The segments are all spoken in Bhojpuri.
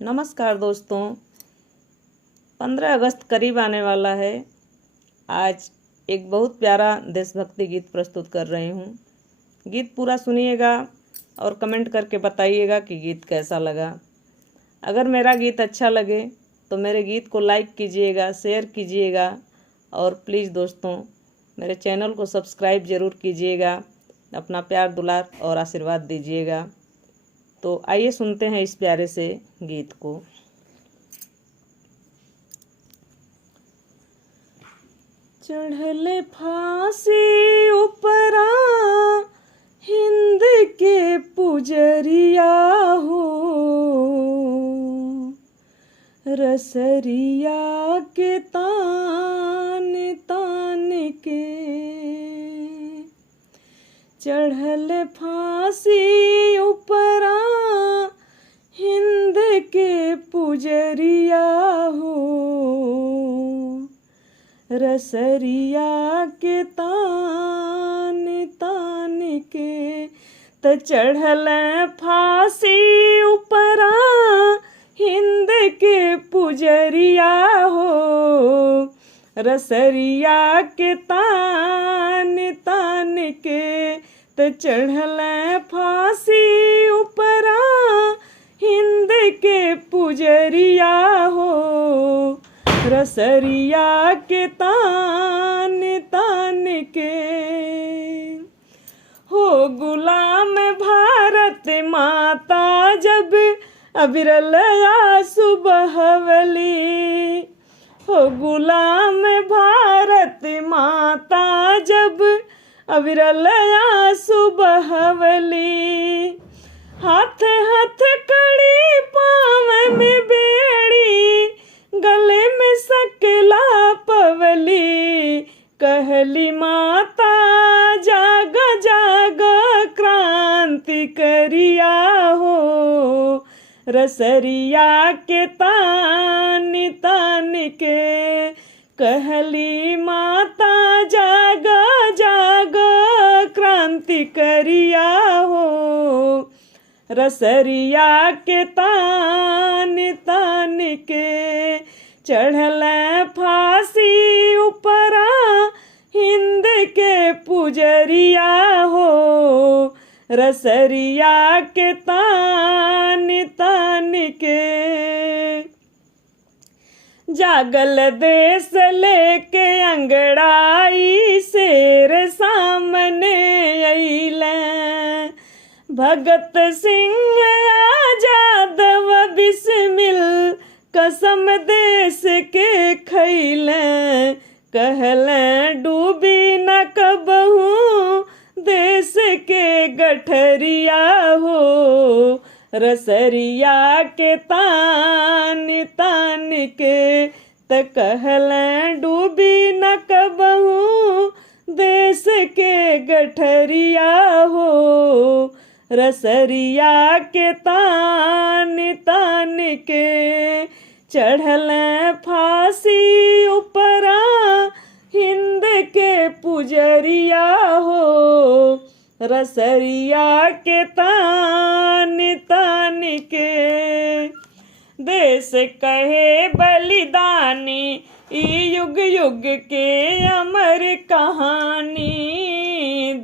नमस्कार दोस्तों। 15 अगस्त करीब आने वाला है। आज एक बहुत प्यारा देशभक्ति गीत प्रस्तुत कर रही हूँ। गीत पूरा सुनिएगा और कमेंट करके बताइएगा कि गीत कैसा लगा। अगर मेरा गीत अच्छा लगे तो मेरे गीत को लाइक कीजिएगा, शेयर कीजिएगा और प्लीज़ दोस्तों मेरे चैनल को सब्सक्राइब ज़रूर कीजिएगा। अपना प्यार दुलार और आशीर्वाद दीजिएगा। तो आइए सुनते हैं इस प्यारे से गीत को। चढ़ले फांसी उपरा हिंद के पुजरिया हो, रसरिया के तान तान के। चढ़ल फांसी उपरा हिंद के पुजरिया हो, रसरिया के तान तान के। त चढ़ल फांसी उपरा हिंद के पुजरिया हो, रसरिया के तान तान के। त चढ़ल फांसी उपरा हिंद के पुजरिया हो, रसरिया के तान तान के। हो गुलाम भारत माता जब अविरल आंसू बहवली, हो गुलाम भारत माता जब अविरल आंसू बहवली। हाथ हाथ कड़ी पाँव में बेड़ी, गले में सकला पवली। कहली माता जाग जाग क्रांति करिया हो, रसरिया के तान तान के। कहली माता जाग जाग क्रांति करिया हो, रसरिया के तान तान के। चढ़ल फांसी उपरा हिंद के पुजरिया हो, रसरिया के तान तान के। जागल देश लेके अंगड़ाई शेर सामने अइले। भगत सिंह आजाद व बिस्मिल कसम देश के खैले। कहले डूबी न कबहू देश के गठरिया हो, रसरिया के तान तान के। त कहले डूबी न कबहू देश के गठरिया हो, रसरिया के तान तान के। चढ़ल फांसी उपरा हिंद के पुजरिया हो, रसरिया के तान तान के। देश कहे बलिदानी ई युग युग के अमर कहानी।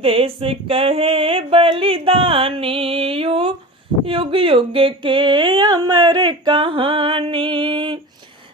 देश कहे बलिदानी युग युग के अमर कहानी।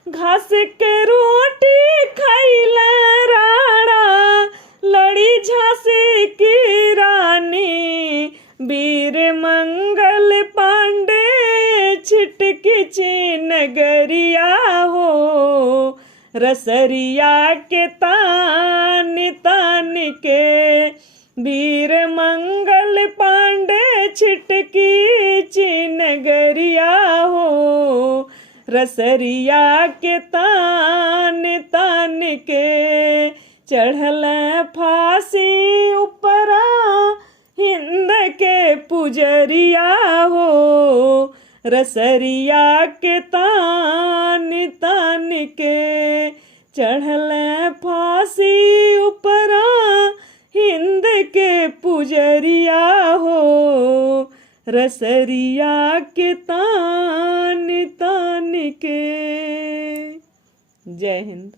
घास के रोटी खैले राणा, लड़ी झांसी की रानी। वीर मंगल पांडे छिटकी नगरिया हो, रसरिया के तान तान के। वीर मंगल पांडे छिटकी नगरिया हो, रसरिया के तान तान के। चढ़ल फांसी उपरा हिंद के पुजरिया हो, रसरिया के तान तान के। चढ़ल फांसी उपरा हिंद के पुजरिया हो, रसरिया के तान तान। के। जय हिंद।